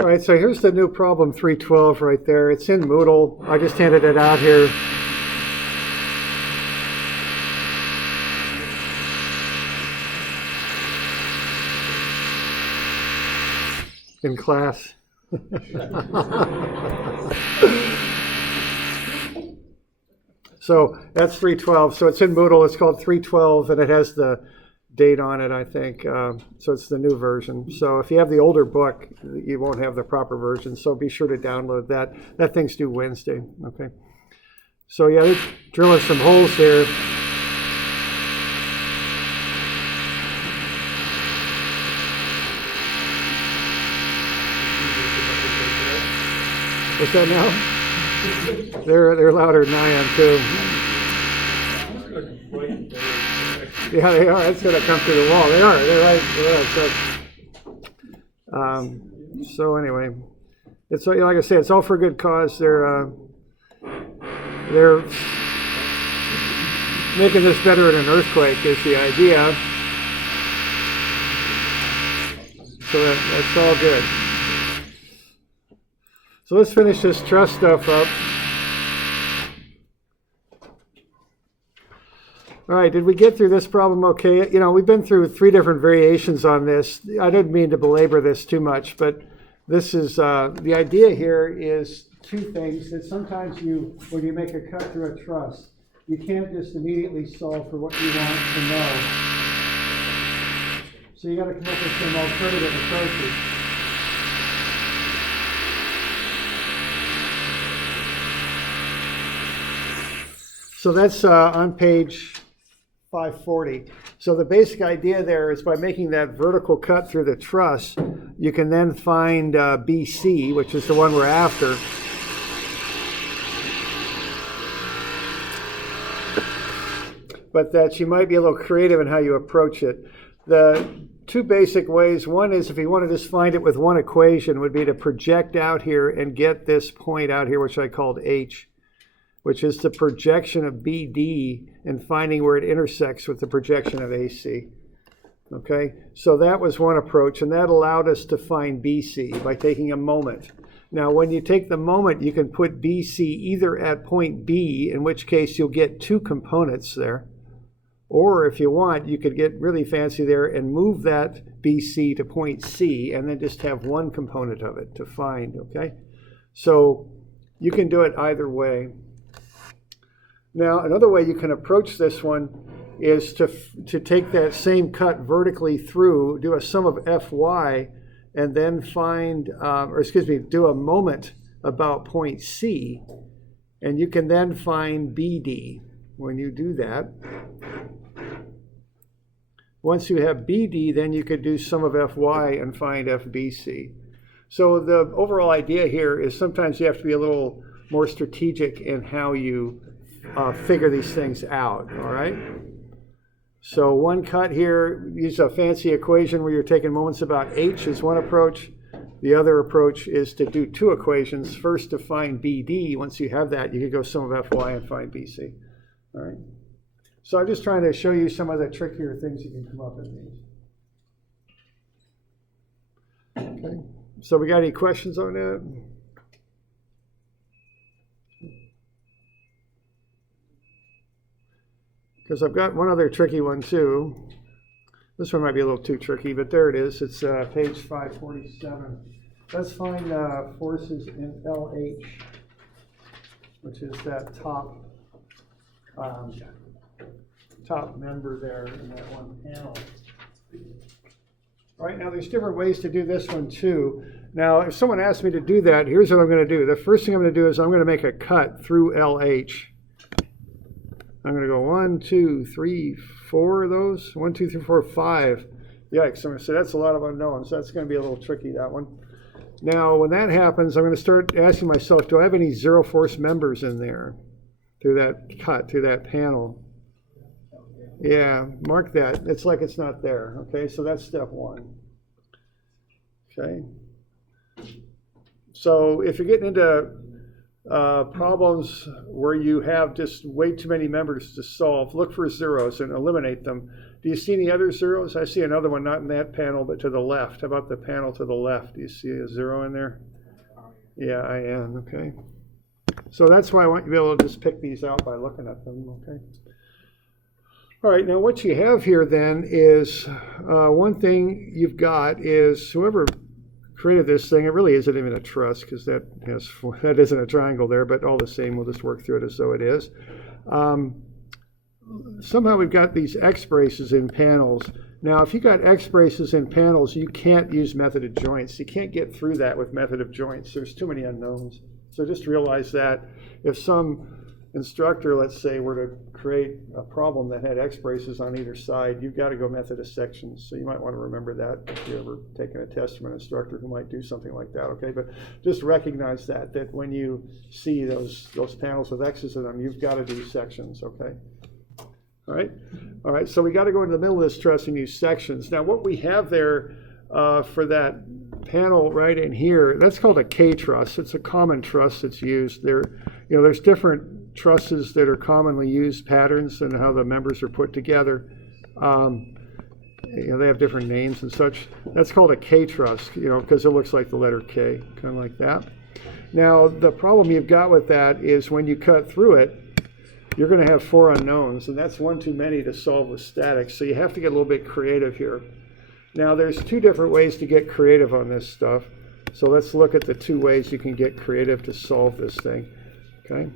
All right, so here's the new problem 312 right there. It's in Moodle. I just handed it out here. In class. So that's 312. So it's in Moodle. It's called 312, and it has the date on it, I think. So it's the new version. So if you have the older book, you won't have the proper version. So be sure to download that. That thing's due Wednesday. Okay. So yeah, they're drilling some holes here. What's that now? They're louder than I am too. Yeah, they are. It's going to come through the wall. They are. They're right. So anyway, it's like I say, it's all for a good cause. They're making this better in an earthquake is the idea. So that's all good. So let's finish this truss stuff up. All right, did we get through this problem okay? You know, we've been through 3 different variations on this. I didn't mean to belabor this too much, but this is, the idea here is 2 things. That sometimes when you make a cut through a truss, you can't just immediately solve for what you want to know. So you got to come up with some alternative approaches. So that's on page 540. So the basic idea there is by making that vertical cut through the truss, you can then find BC, which is the one we're after. But that you might be a little creative in how you approach it. The 2 basic ways, one is if you want to just find it with one equation, would be to project out here and get this point out here, which I called H, which is the projection of BD and finding where it intersects with the projection of AC. Okay, so that was one approach, and that allowed us to find BC by taking a moment. Now, when you take the moment, you can put BC either at point B, in which case you'll get 2 components there, or if you want, you could get really fancy there and move that BC to point C, and then just have 1 component of it to find, okay? So you can do it either way. Now, another way you can approach this one is to take that same cut vertically through, do a sum of Fy, and then do a moment about point C, and you can then find BD when you do that. Once you have BD, then you could do sum of Fy and find FBC. So the overall idea here is sometimes you have to be a little more strategic in how you figure these things out, all right? So one cut here, use a fancy equation where you're taking moments about H is one approach. The other approach is to do 2 equations. First to find BD. Once you have that, you can go sum of Fy and find BC, all right? So I'm just trying to show you some of the trickier things you can come up with these. Okay, so we got any questions on that? Because I've got one other tricky one too. This one might be a little too tricky, but there it is. It's page 547. Let's find forces in LH, which is that top member there in that one panel. All right, now there's different ways to do this one too. Now, if someone asks me to do that, here's what I'm going to do. The first thing I'm going to do is I'm going to make a cut through LH. I'm going to go 1, 2, 3, 4 of those. 1, 2, 3, 4, 5. Yikes, I'm going to say that's a lot of unknowns. That's going to be a little tricky, that one. Now, when that happens, I'm going to start asking myself, do I have any zero force members in there through that cut, through that panel? Yeah, mark that. It's like it's not there. Okay, so that's step 1. Okay. So if you're getting into problems where you have just way too many members to solve, look for zeros and eliminate them. Do you see any other zeros? I see another one, not in that panel, but to the left. How about the panel to the left? Do you see a zero in there? Yeah, I am, okay. So that's why I want you to be able to just pick these out by looking at them, okay? All right, now what you have here then is one thing you've got is whoever created this thing, it really isn't even a truss because that isn't a triangle there, but all the same, we'll just work through it as though it is. Somehow we've got these X braces in panels. Now, if you got X braces in panels, you can't use method of joints. You can't get through that with method of joints. There's too many unknowns. So just realize that if some instructor, let's say, were to create a problem that had X braces on either side, you've got to go method of sections. So you might want to remember that if you're ever taking a test from an instructor who might do something like that, okay? But just recognize that when you see those panels with X's in them, you've got to do sections, okay? All right, so we got to go into the middle of this truss and use sections. Now what we have there for that panel right in here, that's called a K-truss. It's a common truss that's used. There's different trusses that are commonly used patterns and how the members are put together. They have different names and such. That's called a K-truss, because it looks like the letter K, kind of like that. Now the problem you've got with that is when you cut through it, you're going to have 4 unknowns, and that's one too many to solve with statics. So you have to get a little bit creative here. Now there's 2 different ways to get creative on this stuff. So let's look at the 2 ways you can get creative to solve this thing. Okay.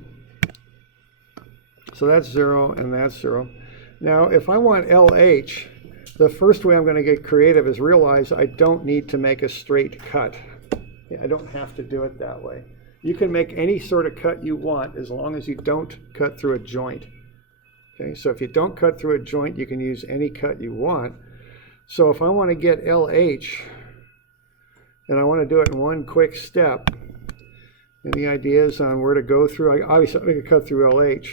So that's 0 and that's 0. Now if I want LH, the first way I'm going to get creative is realize I don't need to make a straight cut. I don't have to do it that way. You can make any sort of cut you want as long as you don't cut through a joint. Okay, so if you don't cut through a joint, you can use any cut you want. So if I want to get LH, and I want to do it in one quick step, any ideas on where to go through? Obviously, I'm going to cut through LH.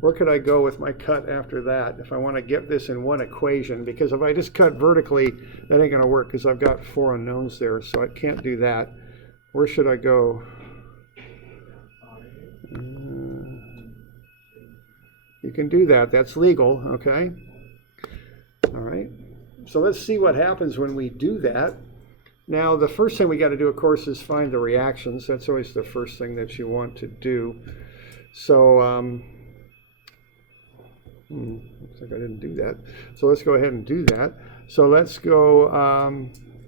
Where could I go with my cut after that if I want to get this in one equation? Because if I just cut vertically, that ain't going to work because I've got 4 unknowns there, so I can't do that. Where should I go? You can do that. That's legal, okay? All right. So let's see what happens when we do that. Now, the first thing we got to do, of course, is find the reactions. That's always the first thing that you want to do. So, looks like I didn't do that. So let's go ahead and do that. So let's go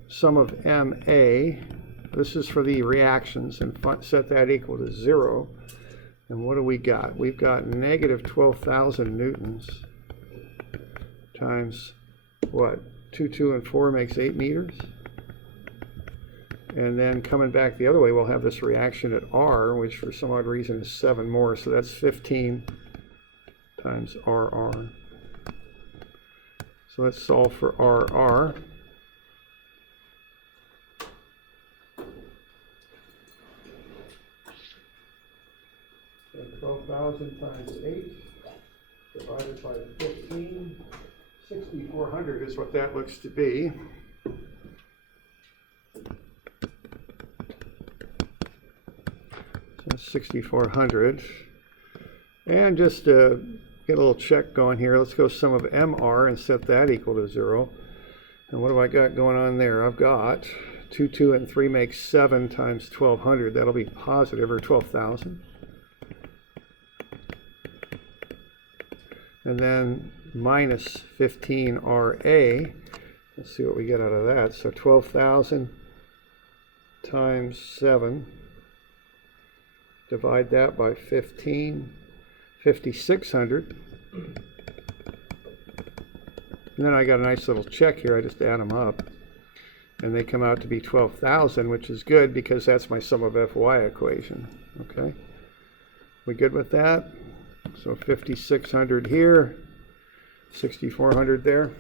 sum of MA. This is for the reactions, and set that equal to 0. And what do we got? We've got negative 12,000 newtons times what? 2, 2, and 4 makes 8 meters. And then coming back the other way, we'll have this reaction at R, which for some odd reason is 7 more. So that's 15 times RR. So let's solve for RR. 12,000 times 8 divided by 15. 6,400 is what that looks to be. So 6,400. And just to get a little check going here, let's go sum of MR and set that equal to 0. And what have I got going on there? I've got 2, 2, and 3 makes 7 times 1,200. That'll be positive, or 12,000. And then minus 15 RA. Let's see what we get out of that. So 12,000 times 7. Divide that by 15. 5,600. And then I got a nice little check here. I just add them up. And they come out to be 12,000, which is good because that's my sum of FY equation. Okay? We good with that? So 5,600 here, 6,400 there.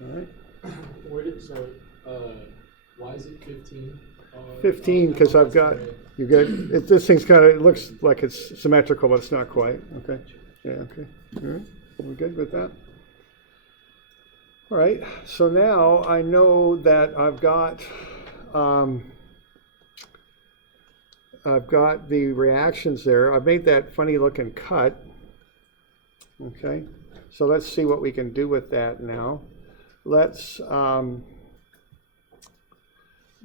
All right. Why is it 15? 15 because I've got, you good? This thing's kind of, it looks like it's symmetrical, but it's not quite. Okay. Yeah, okay. All right. We're good with that. All right. So now I know that I've got I've got the reactions there. I've made that funny looking cut. Okay, so let's see what we can do with that now.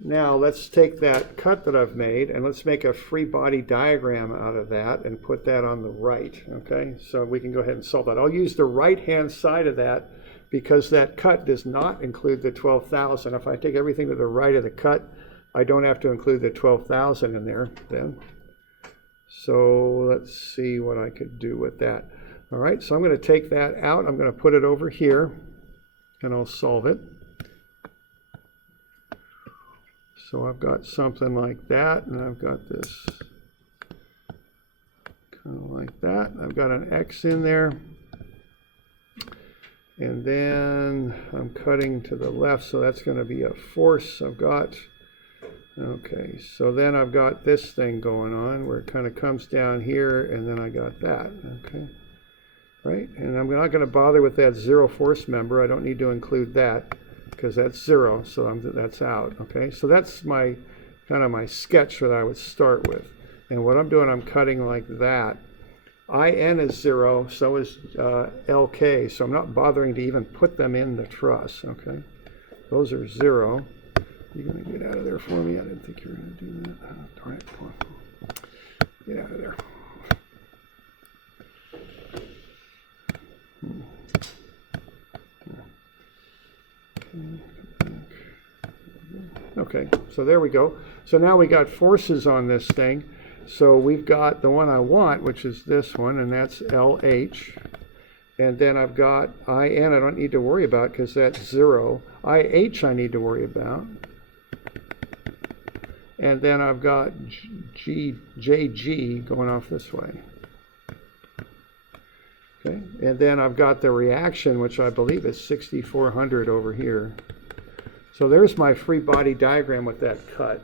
Now let's take that cut that I've made and let's make a free body diagram out of that and put that on the right. Okay, so we can go ahead and solve that. I'll use the right hand side of that because that cut does not include the 12,000. If I take everything to the right of the cut, I don't have to include the 12,000 in there then. So let's see what I could do with that. All right, so I'm going to take that out. I'm going to put it over here and I'll solve it. So I've got something like that, and I've got this kind of like that. I've got an X in there. And then I'm cutting to the left, so that's going to be a force I've got. Okay, so then I've got this thing going on where it kind of comes down here, and then I got that. Okay, right? And I'm not going to bother with that zero force member. I don't need to include that, because that's 0, so that's out. Okay, so that's my kind of my sketch that I would start with. And what I'm doing, I'm cutting like that. IN is 0, so is LK, so I'm not bothering to even put them in the truss. Okay, those are 0. You're going to get out of there for me? I didn't think you were going to do that. Oh, darn it, come on. Get out of there. Okay, so there we go. So now we got forces on this thing. So we've got the one I want, which is this one, and that's LH. And then I've got IN I don't need to worry about because that's 0. IH I need to worry about. And then I've got JG going off this way. Okay, and then I've got the reaction, which I believe is 6,400 over here. So there's my free body diagram with that cut.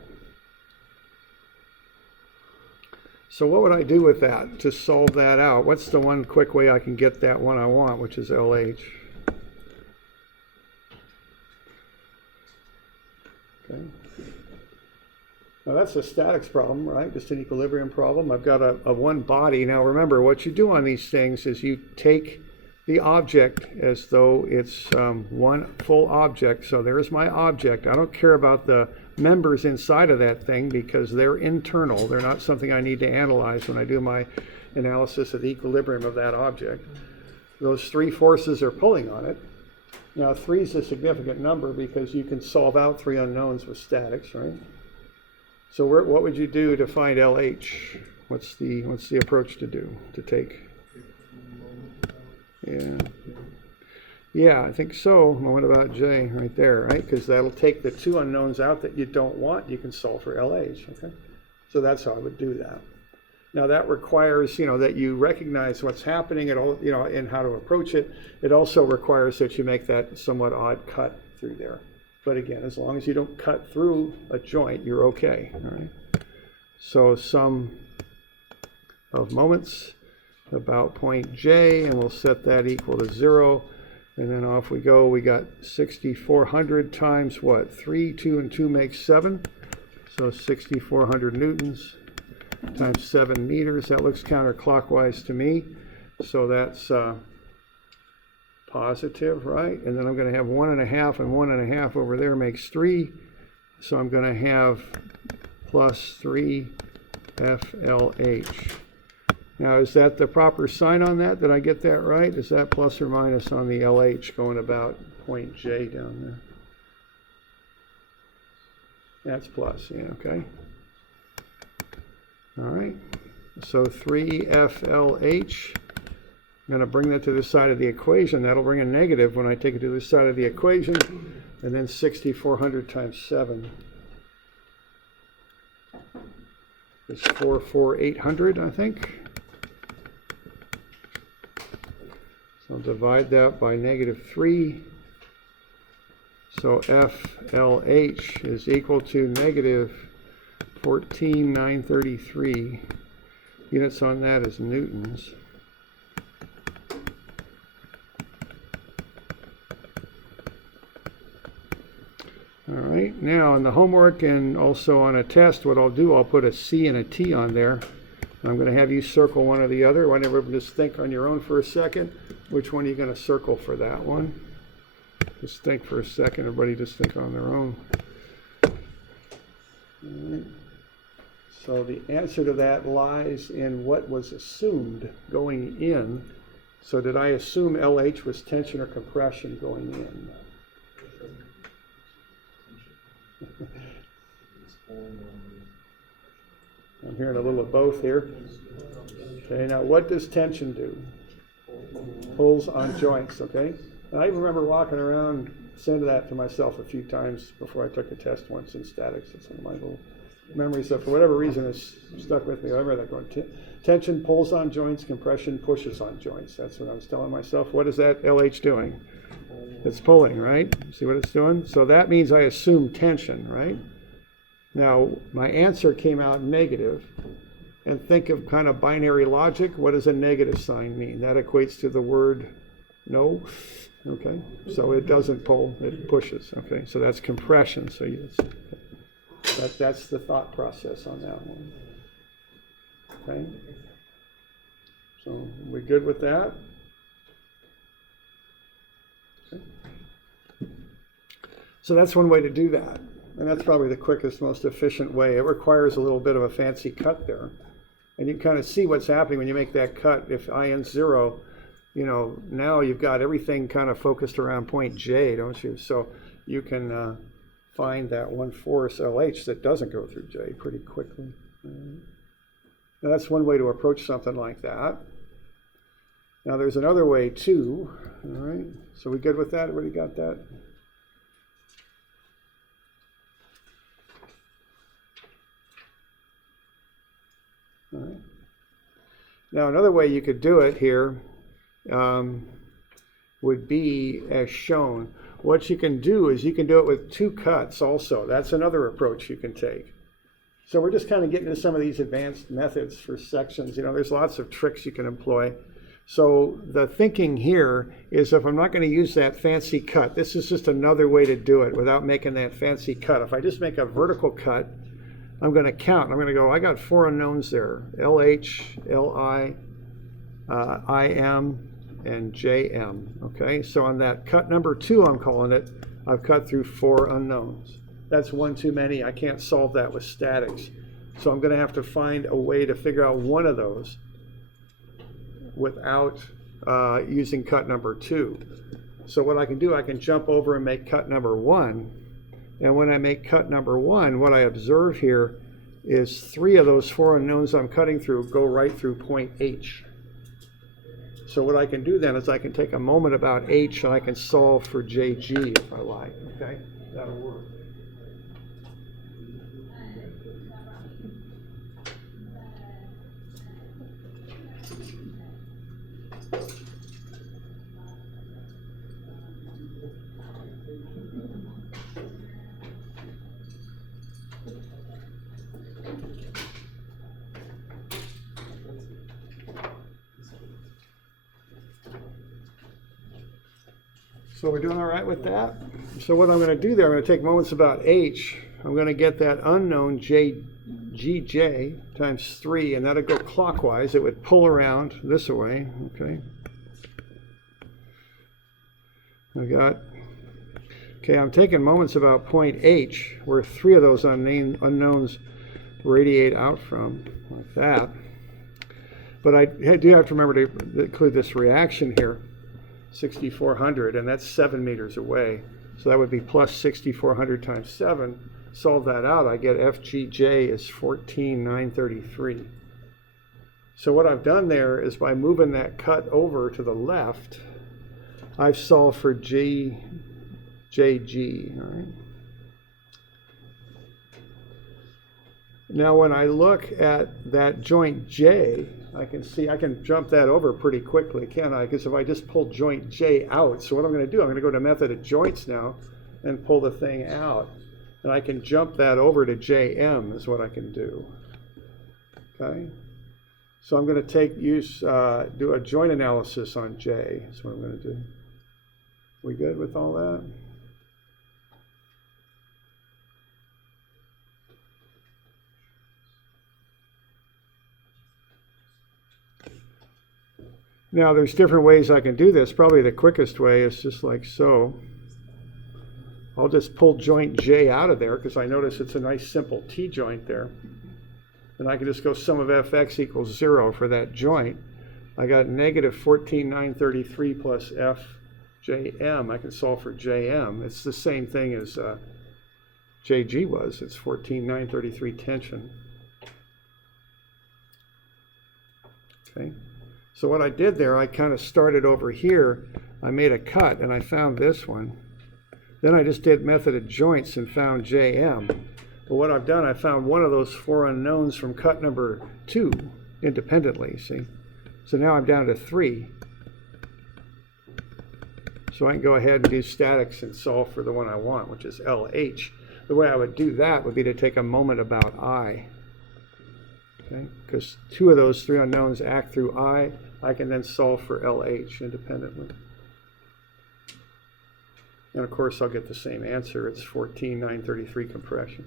So what would I do with that to solve that out? What's the one quick way I can get that one I want, which is LH? Okay. Now that's a statics problem, right? Just an equilibrium problem. I've got a one body. Now remember, what you do on these things is you take the object as though it's one full object. So there's my object. I don't care about the members inside of that thing because they're internal. They're not something I need to analyze when I do my analysis of the equilibrium of that object. Those 3 forces are pulling on it. Now 3 is a significant number because you can solve out 3 unknowns with statics, right? So what would you do to find LH? What's the approach to do, to take? Yeah, I think so. What about J right there, right? Because that'll take the 2 unknowns out that you don't want. You can solve for LH, okay? So that's how I would do that. Now that requires, that you recognize what's happening, and how to approach it. It also requires that you make that somewhat odd cut through there. But again, as long as you don't cut through a joint, you're okay, all right? So sum of moments about point J, and we'll set that equal to 0. And then off we go. We got 6,400 times what? 3, 2, and 2 makes 7. So 6,400 newtons times 7 meters. That looks counterclockwise to me. So that's positive, right? And then I'm going to have 1.5 and 1.5 over there makes 3. So I'm going to have plus 3 FLH. Now, is that the proper sign on that? Did I get that right? Is that plus or minus on the LH going about point J down there? That's plus, yeah, okay. All right, so 3FLH. I'm going to bring that to the side of the equation. That'll bring a negative when I take it to the side of the equation. And then 6,400 times 7 is 4,800, I think. So divide that by -3. So FLH is equal to negative 14,933. Units on that is newtons. All right, now in the homework and also on a test, what I'll do, I'll put a C and a T on there. I'm going to have you circle one or the other. Whenever, just think on your own for a second. Which one are you going to circle for that one? Just think for a second. Everybody just think on their own. All right. So the answer to that lies in what was assumed going in. So did I assume LH was tension or compression going in? I'm hearing a little of both here. Okay, now what does tension do? Pulls on joints, okay? And I even remember walking around saying that to myself a few times before I took a test once in statics. It's one of my little memories that for whatever reason has stuck with me. I remember that going, tension pulls on joints, compression pushes on joints. That's what I was telling myself. What is that LH doing? It's pulling, right? See what it's doing? So that means I assume tension, right? Now, my answer came out negative. And think of kind of binary logic. What does a negative sign mean? That equates to the word no. Okay, so it doesn't pull, it pushes. Okay, so that's compression. So that's the thought process on that one. Okay, so we good with that? Okay. So that's one way to do that. And that's probably the quickest, most efficient way. It requires a little bit of a fancy cut there. And you kind of see what's happening when you make that cut. If IN's 0, you know, now you've got everything kind of focused around point J, don't you? So you can find that one force LH that doesn't go through J pretty quickly. Now that's one way to approach something like that. Now there's another way too. All right, so we good with that? Everybody got that? All right. Now another way you could do it here would be as shown. What you can do is you can do it with 2 cuts also. That's another approach you can take. So we're just kind of getting into some of these advanced methods for sections. You know, there's lots of tricks you can employ. So the thinking here is if I'm not going to use that fancy cut, this is just another way to do it without making that fancy cut. If I just make a vertical cut, I'm going to count. I'm going to go, I got 4 unknowns there, LH, LI, IM, and JM. Okay, so on that cut number 2, I'm calling it, I've cut through 4 unknowns. That's one too many. I can't solve that with statics. So I'm going to have to find a way to figure out one of those without using cut number 2. So what I can do, I can jump over and make cut number 1. And when I make cut number 1, what I observe here is 3 of those 4 unknowns I'm cutting through go right through point H. So what I can do then is I can take a moment about H and I can solve for JG if I like. Okay, that'll work. So we're doing all right with that? So what I'm going to do there, I'm going to take moments about H. I'm going to get that unknown GJ times 3, and that'll go clockwise. It would pull around this way, okay? Okay, I'm taking moments about point H, where 3 of those unknowns radiate out from, like that. But I do have to remember to include this reaction here. 6,400, and that's 7 meters away. So that would be plus 6,400 times 7. Solve that out, I get FGJ is 14,933. So what I've done there is by moving that cut over to the left, I've solved for JG, all right? Now when I look at that joint J, I can see I can jump that over pretty quickly, can't I? Because if I just pull joint J out, so what I'm going to do, I'm going to go to method of joints now and pull the thing out. And I can jump that over to JM is what I can do. Okay? So I'm going to do a joint analysis on J. That's what I'm going to do. We good with all that? Now, there's different ways I can do this. Probably the quickest way is just like so. I'll just pull joint J out of there because I notice it's a nice simple T joint there. And I can just go sum of fx equals 0 for that joint. I got negative 14,933 plus fjm. I can solve for jm. It's the same thing as jg was. It's 14,933 tension. Okay. So what I did there, I kind of started over here. I made a cut and I found this one. Then I just did method of joints and found jm. But what I've done, I found one of those 4 unknowns from cut number 2 independently, see? So now I'm down to 3. So I can go ahead and do statics and solve for the one I want, which is LH. The way I would do that would be to take a moment about I. Okay? Because 2 of those 3 unknowns act through I can then solve for LH independently. And of course, I'll get the same answer. It's 14,933 compression.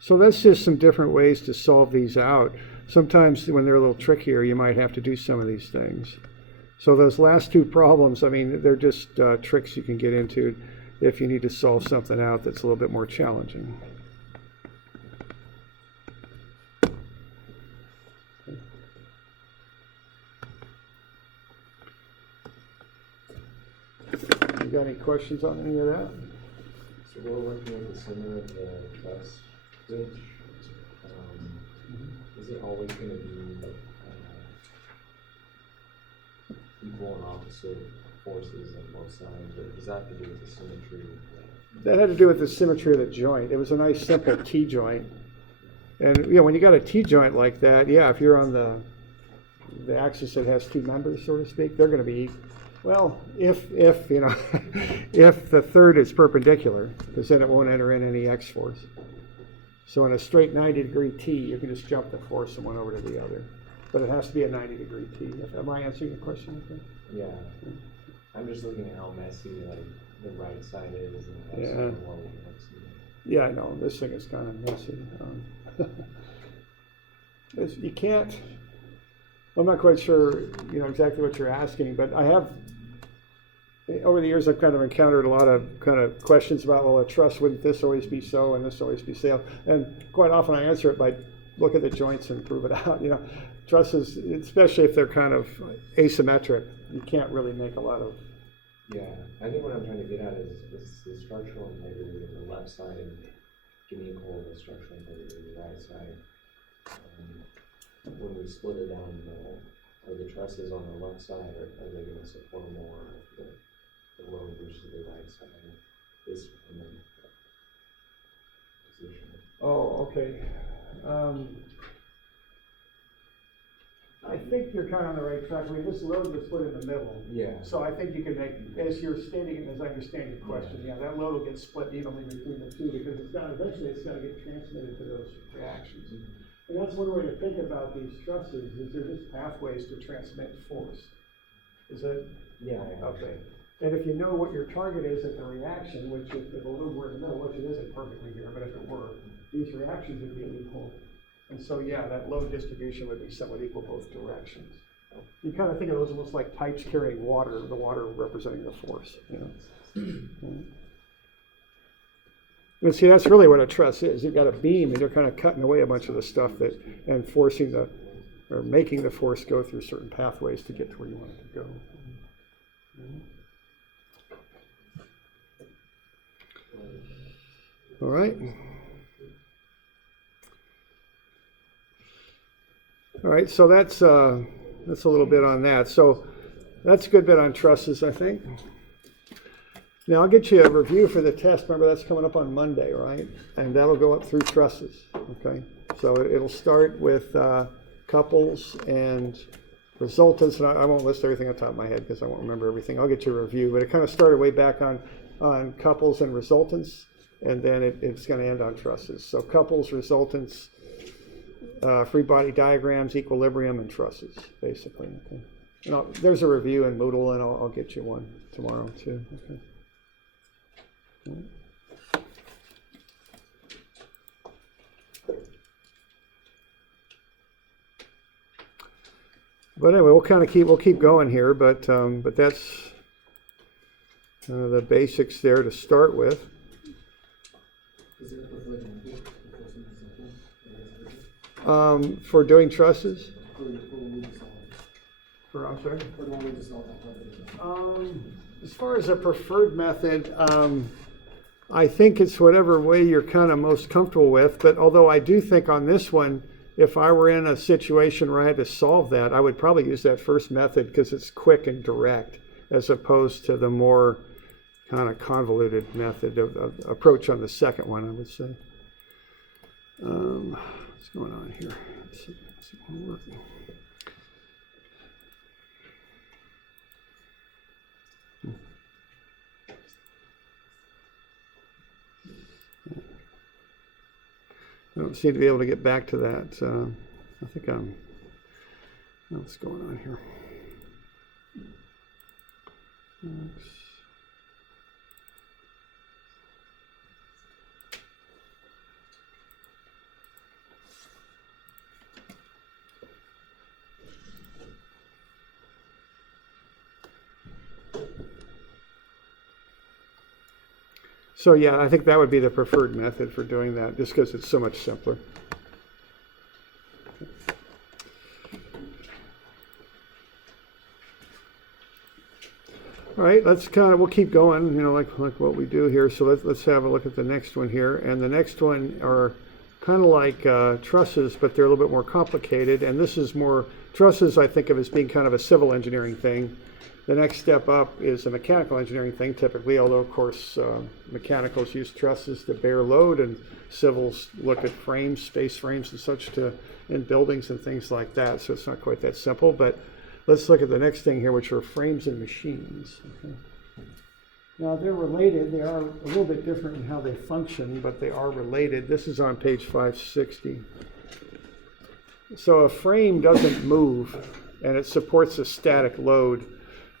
So that's just some different ways to solve these out. Sometimes when they're a little trickier, you might have to do some of these things. So those last 2 problems, I mean, they're just tricks you can get into if you need to solve something out that's a little bit more challenging. You got any questions on any of that? So we're working with the center of the truss bridge. Is it always going to be equal and opposite forces on both sides, or does that have to do with the symmetry? That had to do with the symmetry of the joint. It was a nice simple T joint. And you know, when you got a T joint like that, yeah, if you're on the axis that has 2 members, so to speak, they're going to be, well, if you know, if the third is perpendicular, because then it won't enter in any X force. So in a straight 90-degree T, you can just jump the force from one over to the other. But it has to be a 90-degree T. Am I answering your question? Yeah. I'm just looking at how messy like the right side is and the left Yeah. side more messy. Yeah, I know. This thing is kind of messy. You can't, I'm not quite sure, you know, exactly what you're asking, but I have, over the years, I've kind of encountered a lot of kind of questions about, well, a truss, wouldn't this always be so and this always be so? And quite often I answer it by look at the joints and prove it out. You know, trusses, especially if they're kind of asymmetric, you can't really make a lot of. Yeah, I think what I'm trying to get at is the structural integrity of the left side can equal the structural integrity of the right side. When we split it down, are the trusses on the left side, or are they going to support more of the load versus the right side? This position. Oh, okay. I think you're kind of on the right track. I mean, this load was put in the middle. Yeah. So I think you can make, as you're stating it, as I understand your question, yeah, that load will get split evenly between the 2 because eventually it's got to get transmitted to those reactions. And that's one way to think about these trusses, is they're just pathways to transmit force. Is it? Yeah. Okay. And if you know what your target is at the reaction, which if the load were in the middle, which it isn't perfectly here, but if it were, these reactions would be equal. And so, yeah, that load distribution would be somewhat equal both directions. You kind of think of those almost like pipes carrying water, the water representing the force, you know. And see, that's really what a truss is. You've got a beam, and you're kind of cutting away a bunch of the stuff that, and forcing or making the force go through certain pathways to get to where you want it to go. All right. All right, so that's a little bit on that. So that's a good bit on trusses, I think. Now I'll get you a review for the test. Remember, that's coming up on Monday, right? And that'll go up through trusses, okay? So it'll start with couples and resultants, and I won't list everything on top of my head because I won't remember everything. I'll get you a review, but it kind of started way back on couples and resultants, and then it's going to end on trusses. So couples, resultants, free body diagrams, equilibrium, and trusses, basically. Okay. And there's a review in Moodle, and I'll get you one tomorrow too. Okay. But anyway, we'll keep going here, but that's the basics there to start with. Is there a preferred method For doing trusses? for we to solve? I'm sorry? For the one we to solve that problem? As far as a preferred method, I think it's whatever way you're kind of most comfortable with. But although I do think on this one, if I were in a situation where I had to solve that, I would probably use that first method because it's quick and direct, as opposed to the more kind of convoluted method of approach on the second one, I would say. What's going on here? Let's see if it's working. I don't seem to be able to get back to that. I think what's going on here? So yeah, I think that would be the preferred method for doing that, just because it's so much simpler. All right, we'll keep going, like what we do here. So let's have a look at the next one here. And the next one are kind of like trusses, but they're a little bit more complicated. And this is more, trusses I think of as being kind of a civil engineering thing. The next step up is a mechanical engineering thing typically, although of course mechanicals use trusses to bear load, and civils look at frames, space frames and such in buildings and things like that. So it's not quite that simple, but let's look at the next thing here, which are frames and machines. Okay. Now they're related. They are a little bit different in how they function, but they are related. This is on page 560. So a frame doesn't move, and it supports a static load.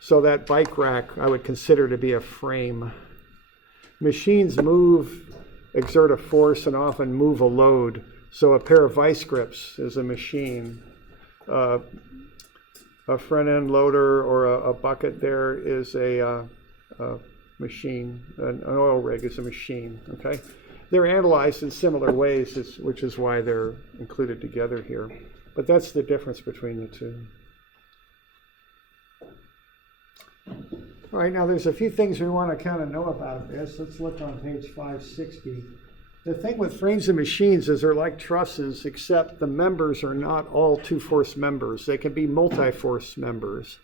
So that bike rack I would consider to be a frame. Machines move, exert a force, and often move a load. So a pair of vice grips is a machine. A front end loader or a bucket there is a machine. An oil rig is a machine. Okay, they're analyzed in similar ways, which is why they're included together here. But that's the difference between the two. All right, now there's a few things we want to kind of know about this. Let's look on page 560. The thing with frames and machines is they're like trusses, except the members are not all two-force members. They can be multi-force members,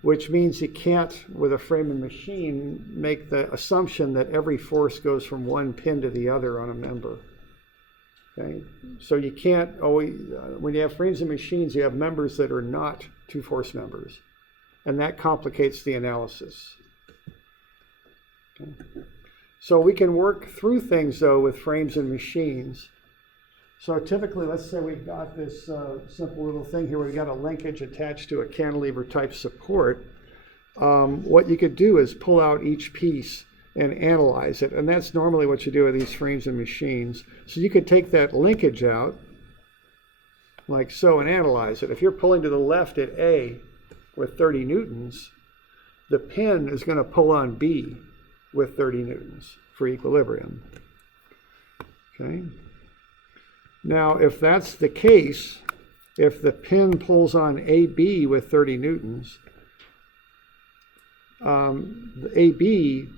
which means you can't, with a frame and machine, make the assumption that every force goes from one pin to the other on a member. Okay, so you can't always, when you have frames and machines, you have members that are not two-force members. And that complicates the analysis. Okay. So we can work through things, though, with frames and machines. So typically, let's say we've got this simple little thing here where we've got a linkage attached to a cantilever-type support. What you could do is pull out each piece and analyze it. And that's normally what you do with these frames and machines. So you could take that linkage out, like so, and analyze it. If you're pulling to the left at A, with 30 newtons, the pin is going to pull on B with 30 newtons for equilibrium. Okay. Now, if that's the case, if the pin pulls on AB with 30 newtons, the AB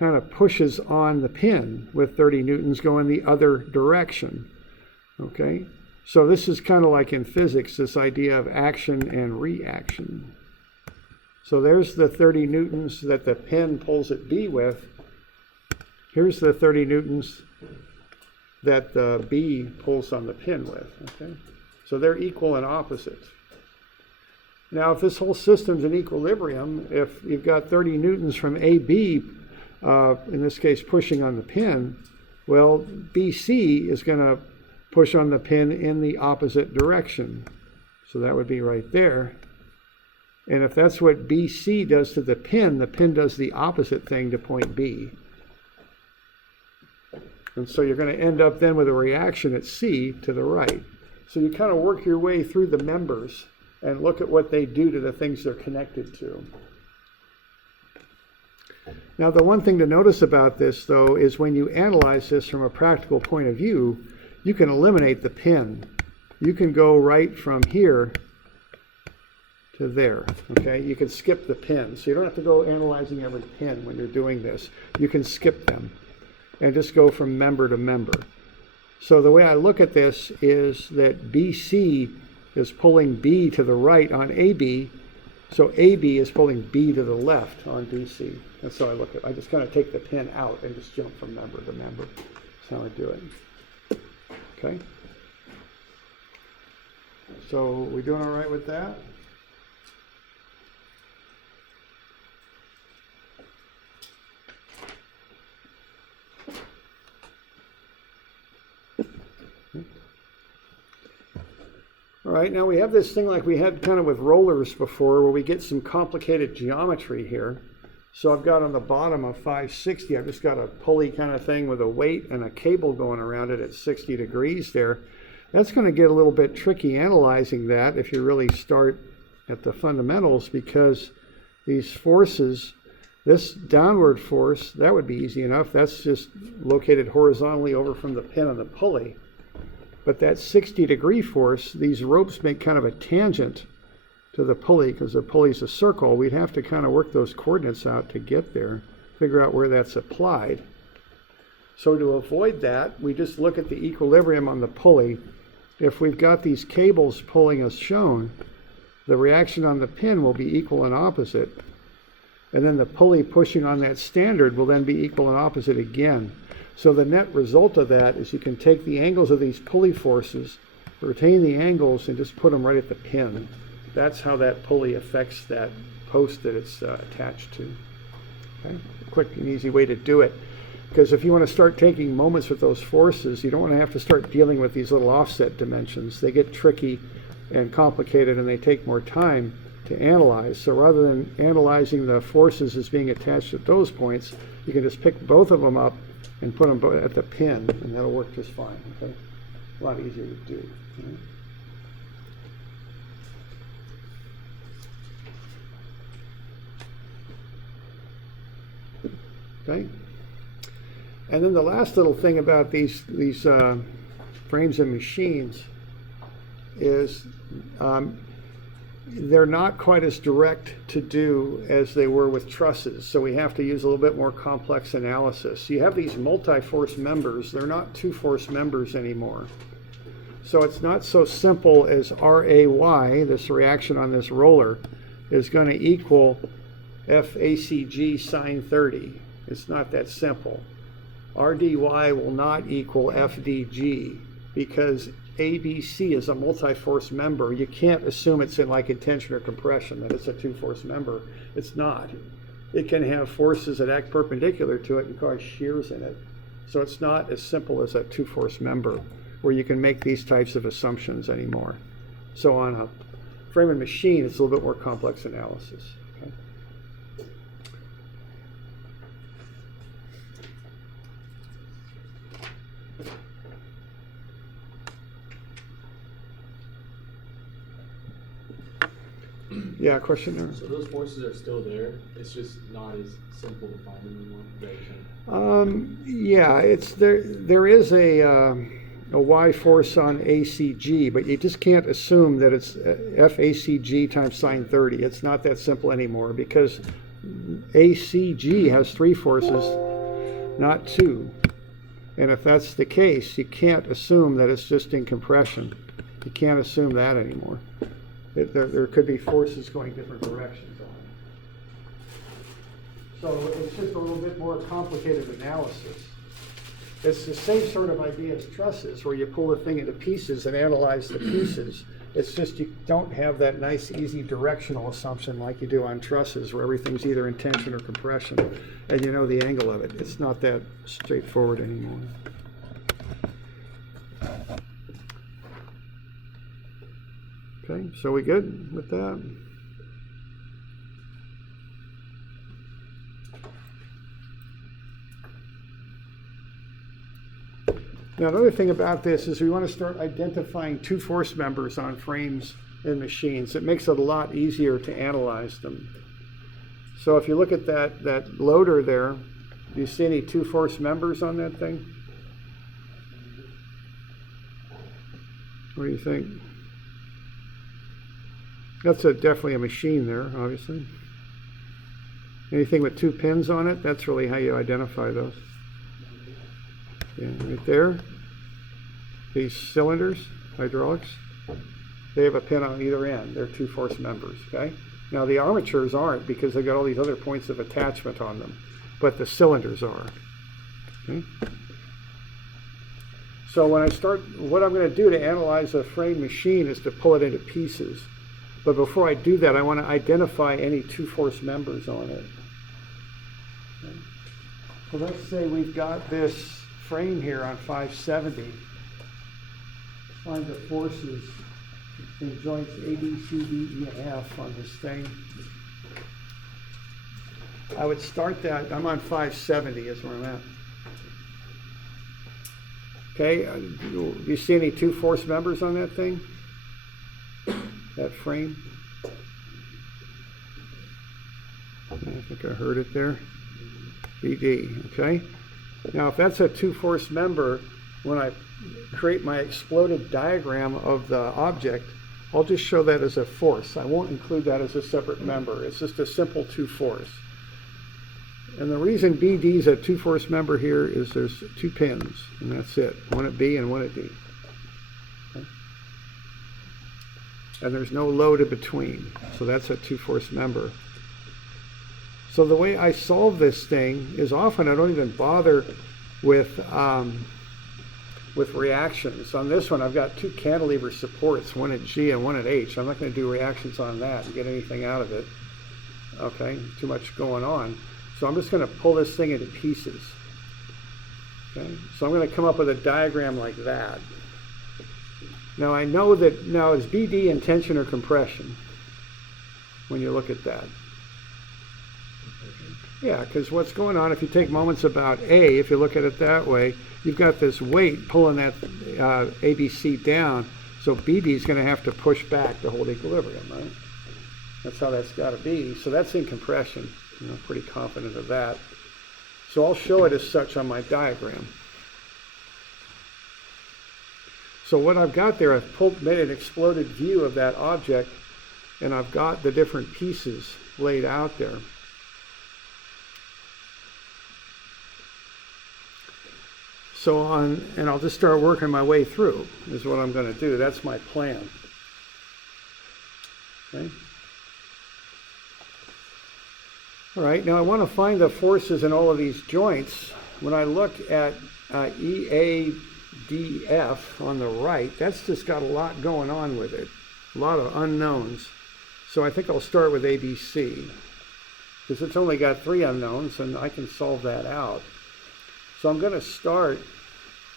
kind of pushes on the pin with 30 newtons going the other direction. Okay. So this is kind of like in physics, this idea of action and reaction. So there's the 30 newtons that the pin pulls at B with. Here's the 30 newtons that the B pulls on the pin with. Okay? So they're equal and opposite. Now, if this whole system's in equilibrium, if you've got 30 newtons from AB, in this case pushing on the pin, well, BC is going to push on the pin in the opposite direction. So that would be right there. And if that's what BC does to the pin does the opposite thing to point B. And so you're going to end up then with a reaction at C to the right. So you kind of work your way through the members and look at what they do to the things they're connected to. Now, the one thing to notice about this, though, is when you analyze this from a practical point of view, you can eliminate the pin. You can go right from here to there, okay? You can skip the pin. So you don't have to go analyzing every pin when you're doing this. You can skip them and just go from member to member. So the way I look at this is that BC is pulling B to the right on AB, so AB is pulling B to the left on BC. That's how I look at it. I just kind of take the pin out and just jump from member to member. That's how I do it. Okay? So we doing all right with that? All right, now we have this thing like we had kind of with rollers before where we get some complicated geometry here. So I've got on the bottom of 560, I've just got a pulley kind of thing with a weight and a cable going around it at 60 degrees there. That's going to get a little bit tricky analyzing that if you really start at the fundamentals, because these forces, this downward force, that would be easy enough. That's just located horizontally over from the pin on the pulley. But that 60-degree force, these ropes make kind of a tangent to the pulley because the pulley's a circle. We'd have to kind of work those coordinates out to get there, figure out where that's applied. So to avoid that, we just look at the equilibrium on the pulley. If we've got these cables pulling as shown, the reaction on the pin will be equal and opposite. And then the pulley pushing on that standard will then be equal and opposite again. So the net result of that is you can take the angles of these pulley forces, retain the angles, and just put them right at the pin. That's how that pulley affects that post that it's attached to. Okay? A quick and easy way to do it. Because if you want to start taking moments with those forces, you don't want to have to start dealing with these little offset dimensions. They get tricky and complicated, and they take more time to analyze. So rather than analyzing the forces as being attached at those points, you can just pick both of them up and put them at the pin, and that'll work just fine. Okay, a lot easier to do. Okay, and then the last little thing about these frames and machines is they're not quite as direct to do as they were with trusses, so we have to use a little bit more complex analysis. You have these multi-force members. They're not two-force members anymore. So it's not so simple as RAY, this reaction on this roller, is going to equal FACG sine 30. It's not that simple. RDY will not equal FDG because ABC is a multi-force member. You can't assume it's in like tension or compression, that it's a two-force member. It's not. It can have forces that act perpendicular to it and cause shears in it. So it's not as simple as a two-force member where you can make these types of assumptions anymore. So on a frame and machine, it's a little bit more complex analysis. Okay? Yeah, question there? So those forces are still there, it's just not as simple to find anymore? Is that what you're saying? Yeah, it's there is a Y force on ACG, but you just can't assume that it's FACG times sine 30. It's not that simple anymore because ACG has three forces, not two. And if that's the case, you can't assume that it's just in compression. You can't assume that anymore. There could be forces going different directions on it. So it's just a little bit more complicated analysis. It's the same sort of idea as trusses, where you pull the thing into pieces and analyze the pieces. It's just you don't have that nice, easy directional assumption like you do on trusses, where everything's either in tension or compression, and you know the angle of it. It's not that straightforward anymore. Okay, so we good with that? Now, another thing about this is we want to start identifying two force members on frames in machines. It makes it a lot easier to analyze them. So if you look at that loader there, do you see any two-force members on that thing? What do you think? That's definitely a machine there, obviously. Anything with two pins on it, that's really how you identify those. Yeah, right there. These cylinders, hydraulics, they have a pin on either end. They're two-force members, okay? Now the armatures aren't because they've got all these other points of attachment on them, but the cylinders are. Okay? So when I start, what I'm going to do to analyze a frame machine is to pull it into pieces. But before I do that, I want to identify any two-force members on it. Okay. So let's say we've got this frame here on 570. Find the forces in joints A, B, C, D, E, and F on this thing. I would start that, I'm on 570 is where I'm at. Okay, do you see any two-force members on that thing? That frame? I think I heard it there. BD, okay? Now if that's a two-force member, when I create my exploded diagram of the object, I'll just show that as a force. I won't include that as a separate member. It's just a simple two-force. And the reason BD is a two-force member here is there's two pins, and that's it. One at B and one at D. Okay. And there's no load in between, so that's a two-force member. So the way I solve this thing is often I don't even bother with reactions. On this one, I've got two cantilever supports, one at G and one at H. I'm not going to do reactions on that and get anything out of it. Okay, too much going on. So I'm just going to pull this thing into pieces. Okay, so I'm going to come up with a diagram like that. Now I know that, now is BD in tension or compression when you look at that? Yeah, because what's going on, if you take moments about A, if you look at it that way, you've got this weight pulling that ABC down, so BD is going to have to push back to hold equilibrium, right? That's how that's got to be. So that's in compression. You know, pretty confident of that. So I'll show it as such on my diagram. So what I've got there, I've made an exploded view of that object, and I've got the different pieces laid out there. So and I'll just start working my way through, is what I'm going to do. That's my plan. Okay. All right, now I want to find the forces in all of these joints. When I look at EADF on the right, that's just got a lot going on with it, a lot of unknowns. So I think I'll start with ABC, because it's only got 3 unknowns, and I can solve that out. So I'm going to start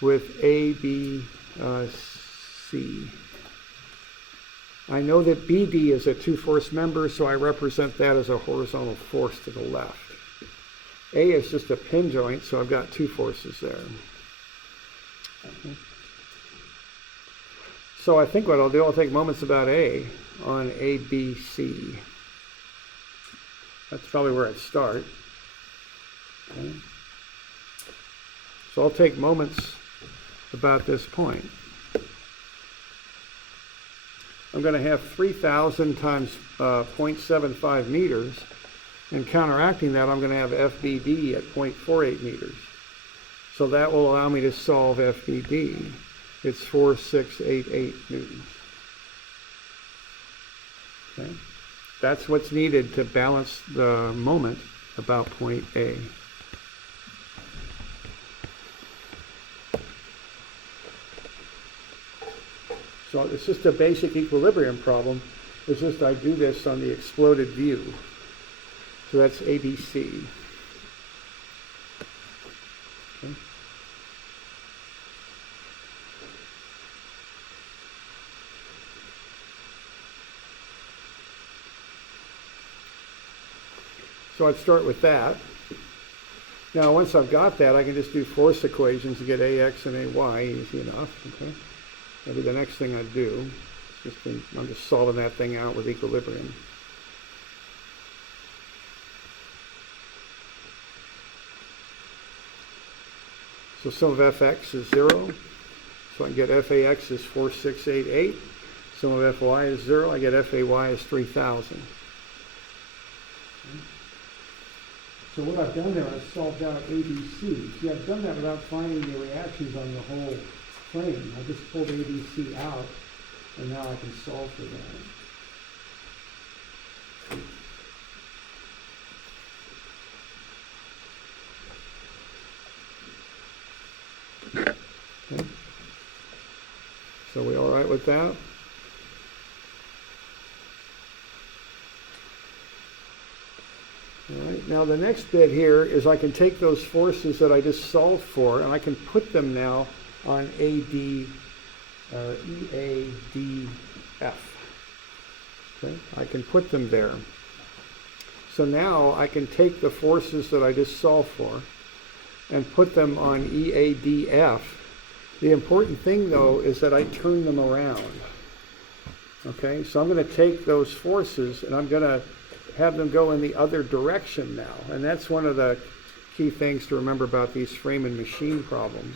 with ABC. I know that BD is a two-force member, so I represent that as a horizontal force to the left. A is just a pin joint, so I've got 2 forces there. Okay. So I think what I'll do, I'll take moments about A on ABC. That's probably where I'd start. Okay. So I'll take moments about this point. I'm going to have 3,000 times 0.75 meters, and counteracting that, I'm going to have FBD at 0.48 meters. So that will allow me to solve FBD. It's 4688 newtons. Okay. That's what's needed to balance the moment about point A. So it's just a basic equilibrium problem. It's just I do this on the exploded view. So that's ABC. Okay. So I'd start with that. Now once I've got that, I can just do force equations to get AX and AY, easy enough. Okay. That'll be the next thing I'd do. I'm just solving that thing out with equilibrium. So sum of fx is 0. So I get fax is 4688. Sum of fy is 0. I get fay is 3000. So what I've done there, I've solved out ABC. See, I've done that without finding the reactions on the whole frame. I just pulled ABC out, and now I can solve for that. Okay. So we all right with that? All right, now the next bit here is I can take those forces that I just solved for and I can put them now on EADF. Okay, I can put them there. So now I can take the forces that I just solved for and put them on EADF. The important thing though is that I turn them around. Okay, so I'm going to take those forces and I'm going to have them go in the other direction now. And that's one of the key things to remember about these frame and machine problems,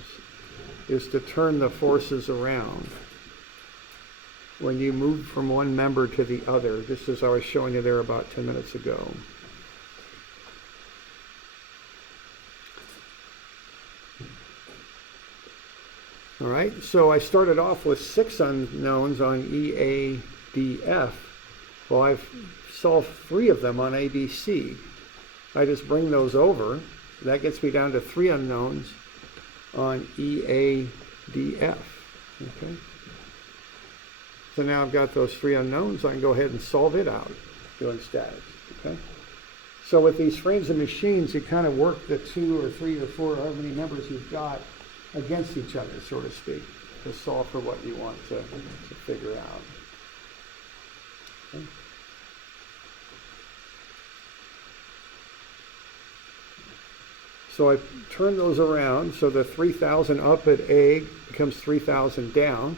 is to turn the forces around when you move from one member to the other, just as I was showing you there about 10 minutes ago. All right, so I started off with 6 unknowns on EADF. Well, I've solved 3 of them on ABC. I just bring those over. That gets me down to 3 unknowns on EADF. Okay. So now I've got those 3 unknowns. I can go ahead and solve it out doing statics. Okay. So with these frames and machines, you kind of work the 2 or 3 or 4, however many members you've got, against each other, so to speak, to solve for what you want to figure out. Okay. So I turn those around, so the 3,000 up at A becomes 3,000 down.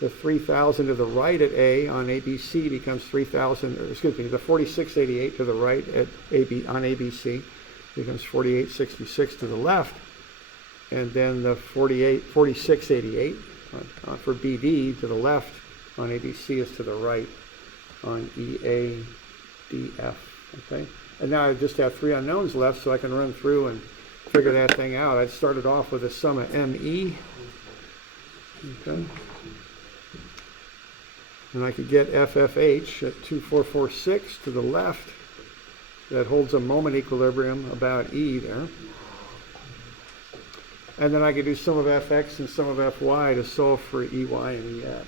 The 3,000 to the right at A on ABC becomes 3,000, or excuse me, the 4688 to the right at AB on ABC becomes 4866 to the left. And then the 4688 for BD to the left on ABC is to the right on EADF. Okay, and now I just have 3 unknowns left, so I can run through and figure that thing out. I started off with a sum of ME. Okay, and I could get FFH at 2446 to the left. That holds a moment equilibrium about E there. And then I could do sum of fx and sum of fy to solve for EY and EX.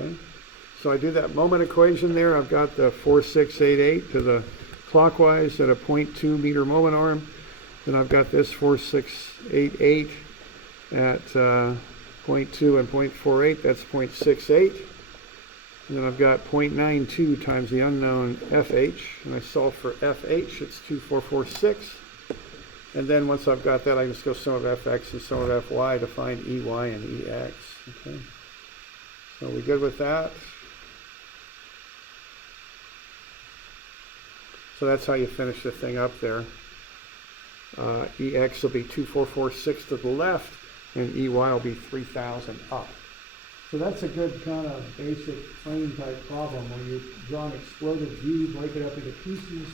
Okay, so I do that moment equation there. I've got the 4688 to the clockwise at a 0.2 meter moment arm. Then I've got this 4688 at 0.2 and 0.48. That's 0.68. And then I've got 0.92 times the unknown FH. And I solve for FH. It's 2446. And then once I've got that, I just go sum of fx and sum of fy to find EY and EX. Okay. So we good with that? So that's how you finish the thing up there. EX will be 2446 to the left, and EY will be 3000 up. So that's a good kind of basic frame type problem where you draw an exploded view, break it up into pieces,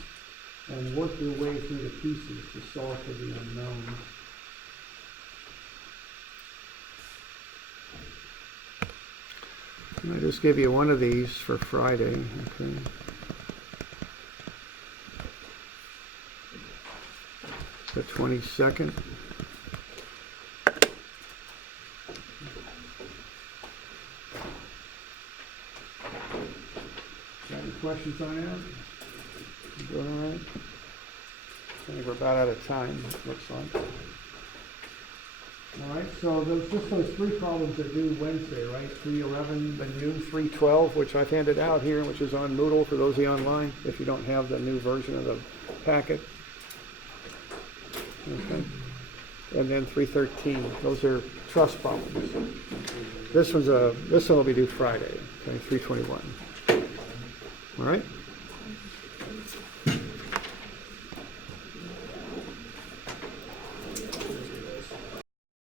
and work your way through the pieces to solve for the unknown. I just give you one of these for Friday. Okay. The 22nd. questions on that? You doing all right? I think we're about out of time, looks like. All right, so there's just those three problems that due Wednesday, right? 311, the new 312, which I've handed out here, which is on Moodle for those of you online, if you don't have the new version of the packet. Okay. And then 313, those are truss problems. This one will be due Friday, okay, 321. All right?